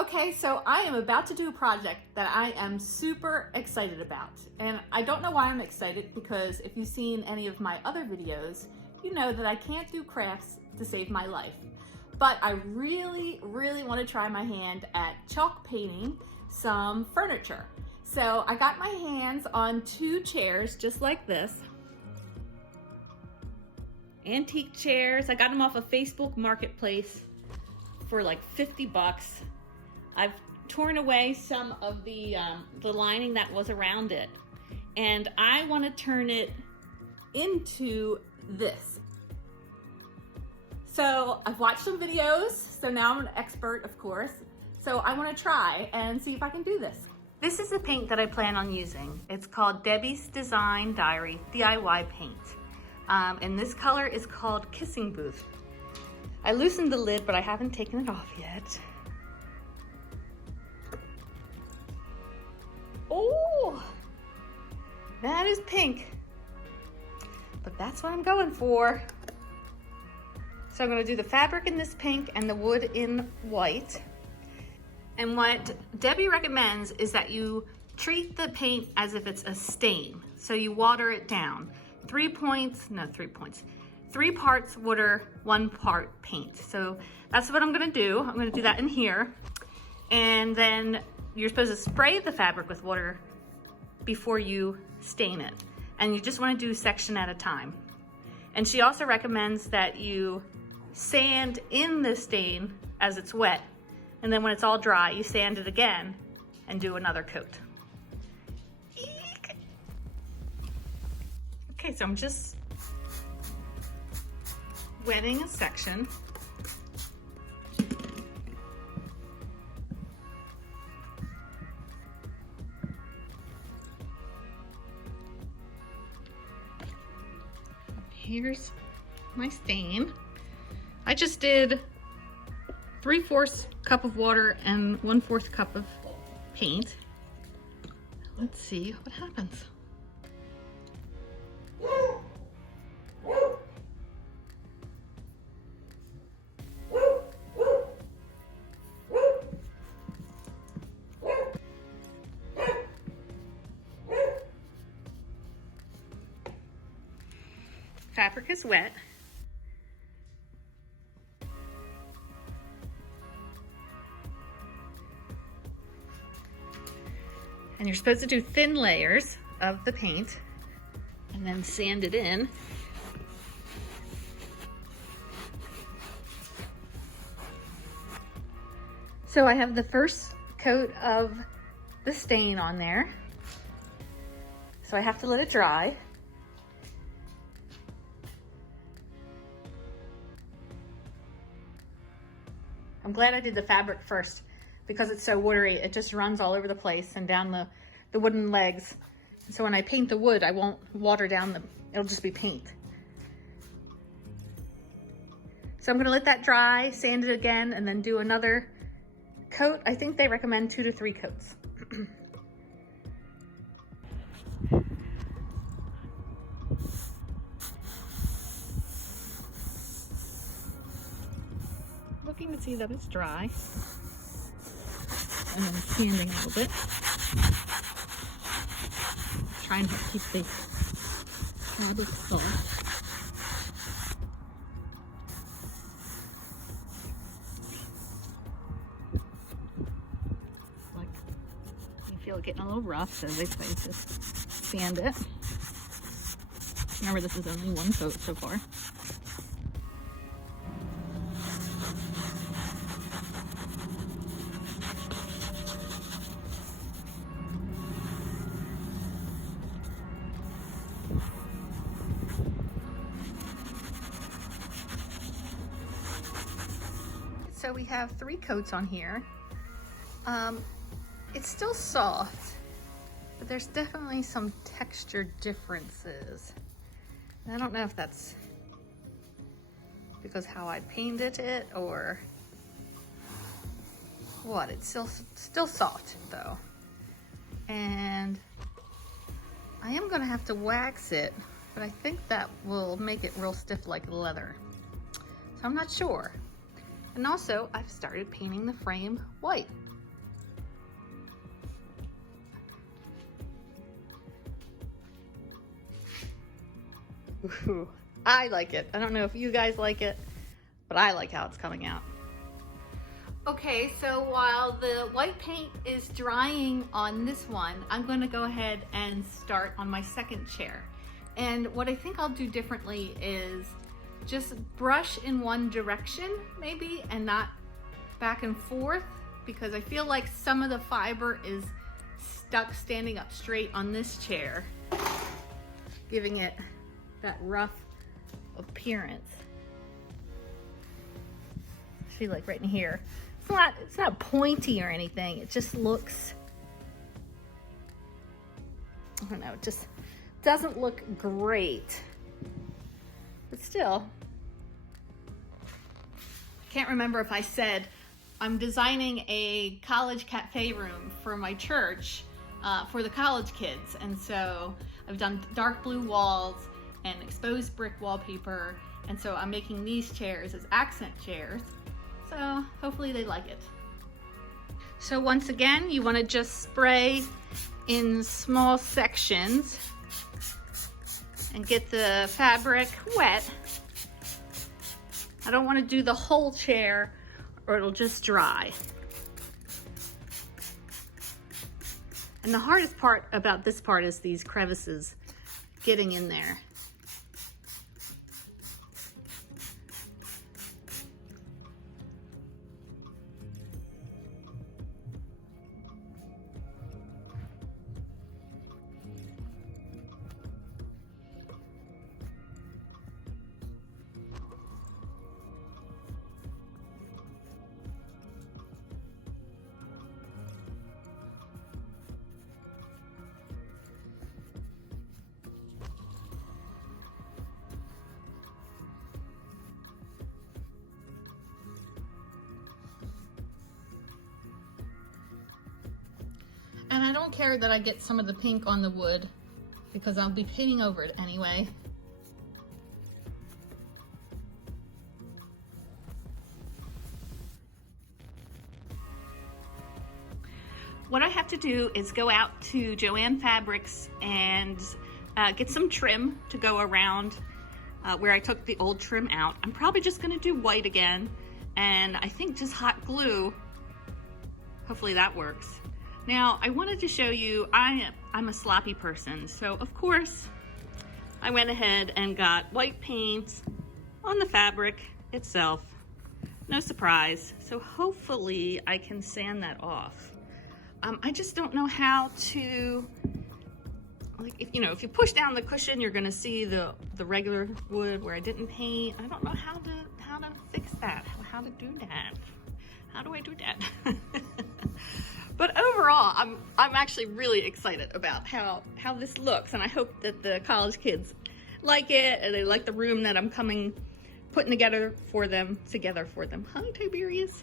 Okay, so I am about to do a project that I am super excited about. And I don't know why I'm excited, because if you've seen any of my other videos, you know that I can't do crafts to save my life. But I really want to try my hand at chalk painting some furniture. So I got my hands on 2 chairs just like this. Antique chairs. I got them off of Facebook Marketplace for like 50 bucks. I've torn away some of the lining that was around it, and I want to turn it into this. So I've watched some videos, so now I'm an expert, of course. So I want to try and see if I can do this. This is the paint that I plan on using. It's called Debbie's Design Diary DIY paint. And this color is called Kissing Booth. I loosened the lid, but I haven't taken it off yet. Oh, that is pink, but that's what I'm going for. So I'm going to do the fabric in this pink and the wood in white. And what Debbie recommends is that you treat the paint as if it's a stain. So you water it down. 3 parts water, 1 part paint. So that's what I'm going to do. I'm going to do that in here. And then you're supposed to spray the fabric with water before you stain it. And you just want to do a section at a time. And she also recommends that you sand in the stain as it's wet. And then when it's all dry, you sand it again and do another coat. Eek. Okay, so I'm just wetting a section. Here's my stain. I just did 3/4 cup of water and 1/4 cup of paint. Let's see what happens. Fabric is wet. And you're supposed to do thin layers of the paint and then sand it in. So I have the first coat of the stain on there. So I have to let it dry. I'm glad I did the fabric first, because it's so watery, it just runs all over the place and down the wooden legs. And so when I paint the wood, I won't water down it'll just be paint. So I'm gonna let that dry, sand it again, and then do another coat. I think they recommend 2 to 3 coats. Looking to see that it's dry, and then sanding a little bit. Trying to keep the fabric soft. Like, you feel it getting a little rough, so they say just sand it. Remember, this is only 1 coat so far. So we have 3 coats on here. It's still soft, but there's definitely some texture differences. And I don't know if that's because how I painted it or what. It's still soft though. And I am gonna have to wax it, but I think that will make it real stiff like leather. So I'm not sure. And also, I've started painting the frame white. Ooh, I like it. I don't know if you guys like it, but I like how it's coming out. Okay, so while the white paint is drying on this one, I'm going to go ahead and start on my second chair. And what I think I'll do differently is just brush in one direction maybe and not back and forth, because I feel like some of the fiber is stuck standing up straight on this chair, giving it that rough appearance. See, like right in here. It's not pointy or anything. It just looks, I don't know, it just doesn't look great. But still, I can't remember if I said I'm designing a college cafe room for my church for the college kids. And so I've done dark blue walls and exposed brick wallpaper. And so I'm making these chairs as accent chairs. So hopefully they like it. So once again, you want to just spray in small sections and get the fabric wet. I don't want to do the whole chair or it'll just dry. And the hardest part about this part is these crevices getting in there. And I don't care that I get some of the pink on the wood because I'll be painting over it anyway. What I have to do is go out to Joann Fabrics and get some trim to go around where I took the old trim out. I'm probably just gonna do white again, and I think just hot glue, hopefully that works. Now, I wanted to show you, I'm a sloppy person, so of course, I went ahead and got white paint on the fabric itself. No surprise. So hopefully I can sand that off. I just don't know how to, like, if you push down the cushion, you're gonna see the regular wood where I didn't paint. I don't know how to fix that, how to do that. How do I do that? But overall, I'm actually really excited about how this looks, and I hope that the college kids like it, and they like the room that I'm putting together for them. Hi, Tiberius.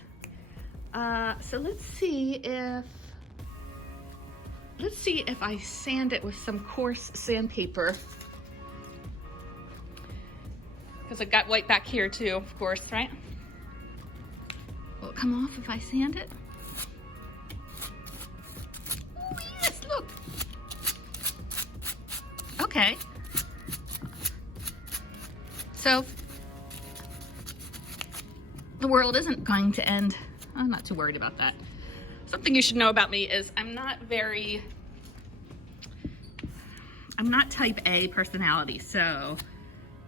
So let's see if I sand it with some coarse sandpaper, because I've got white back here too, of course, right? Will it come off if I sand it? Look. Okay. So the world isn't going to end. I'm not too worried about that. Something you should know about me is I'm not type A personality. So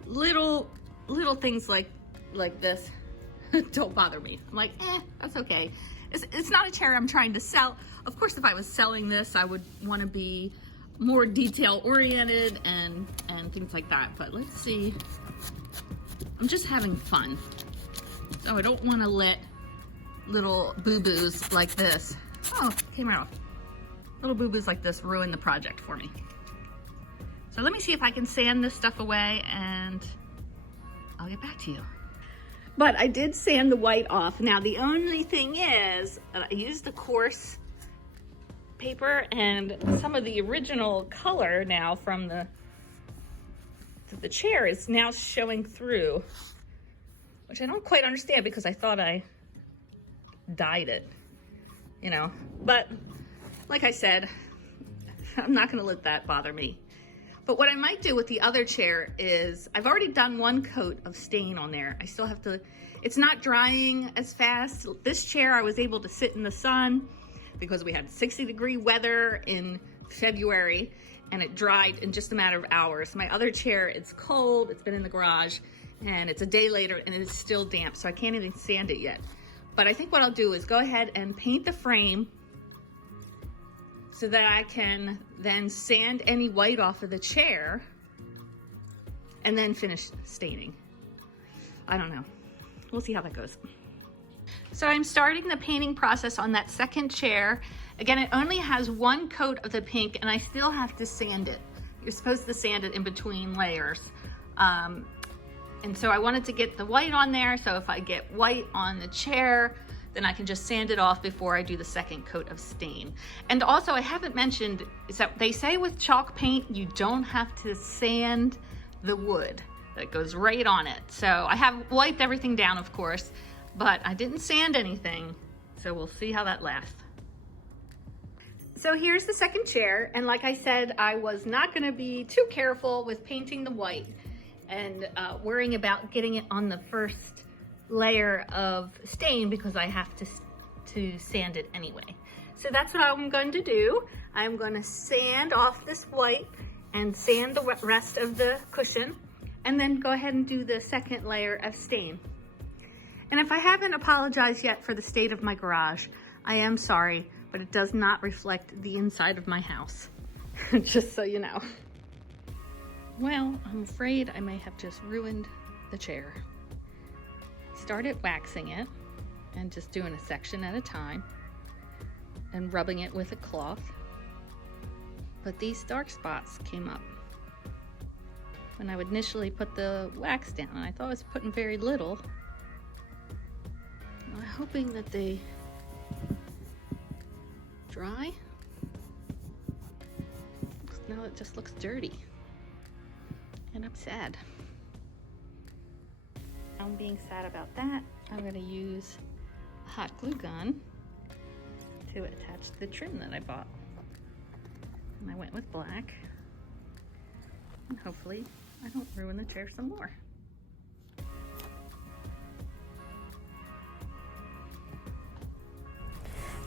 little things like this don't bother me. I'm like, that's okay. It's not a chair I'm trying to sell. Of course, if I was selling this, I would want to be more detail oriented and things like that. But let's see. I'm just having fun. So I don't want to let little boo-boos like this. Oh, it came out. Little boo-boos like this ruin the project for me. So let me see if I can sand this stuff away and I'll get back to you. But I did sand the white off. Now the only thing is, I used the coarse paper, and some of the original color now from the chair is now showing through which I don't quite understand because I thought I dyed it, you know, but like I said, I'm not gonna let that bother me. But what I might do with the other chair is, I've already done one coat of stain on there. I still have to, it's not drying as fast. This chair, I was able to sit in the sun because we had 60-degree weather in February and it dried in just a matter of hours. My other chair, it's cold, it's been in the garage, and it's a day later and it's still damp, so I can't even sand it yet. But I think what I'll do is go ahead and paint the frame so that I can then sand any white off of the chair and then finish staining. I don't know. We'll see how that goes. So I'm starting the painting process on that second chair. Again, it only has one coat of the pink and I still have to sand it. You're supposed to sand it in between layers. And so I wanted to get the white on there, so if I get white on the chair, then I can just sand it off before I do the second coat of stain. And also, I haven't mentioned, is that they say with chalk paint, you don't have to sand the wood. That goes right on it. So I have wiped everything down, of course, but I didn't sand anything. So we'll see how that lasts. So here's the second chair. And like I said, I was not gonna be too careful with painting the white and worrying about getting it on the first layer of stain because I have to sand it anyway. So that's what I'm going to do. I'm going to sand off this white and sand the rest of the cushion and then go ahead and do the second layer of stain. And if I haven't apologized yet for the state of my garage, I am sorry, but it does not reflect the inside of my house, just so you know. Well, I'm afraid I may have just ruined the chair. Started waxing it and just doing a section at a time and rubbing it with a cloth. But these dark spots came up when I would initially put the wax down, and I thought I was putting very little. I'm hoping that they dry. Now it just looks dirty. And I'm sad. I'm being sad about that. I'm going to use a hot glue gun to attach the trim that I bought. And I went with black. And hopefully I don't ruin the chair some more.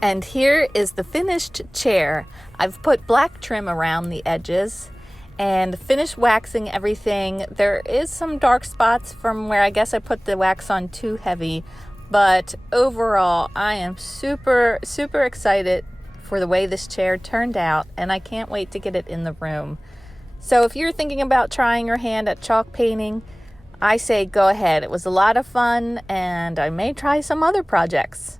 And here is the finished chair. I've put black trim around the edges and finished waxing everything. There is some dark spots from where I guess I put the wax on too heavy, but overall I am super excited for the way this chair turned out, and I can't wait to get it in the room. So if you're thinking about trying your hand at chalk painting, I say go ahead. It was a lot of fun and I may try some other projects.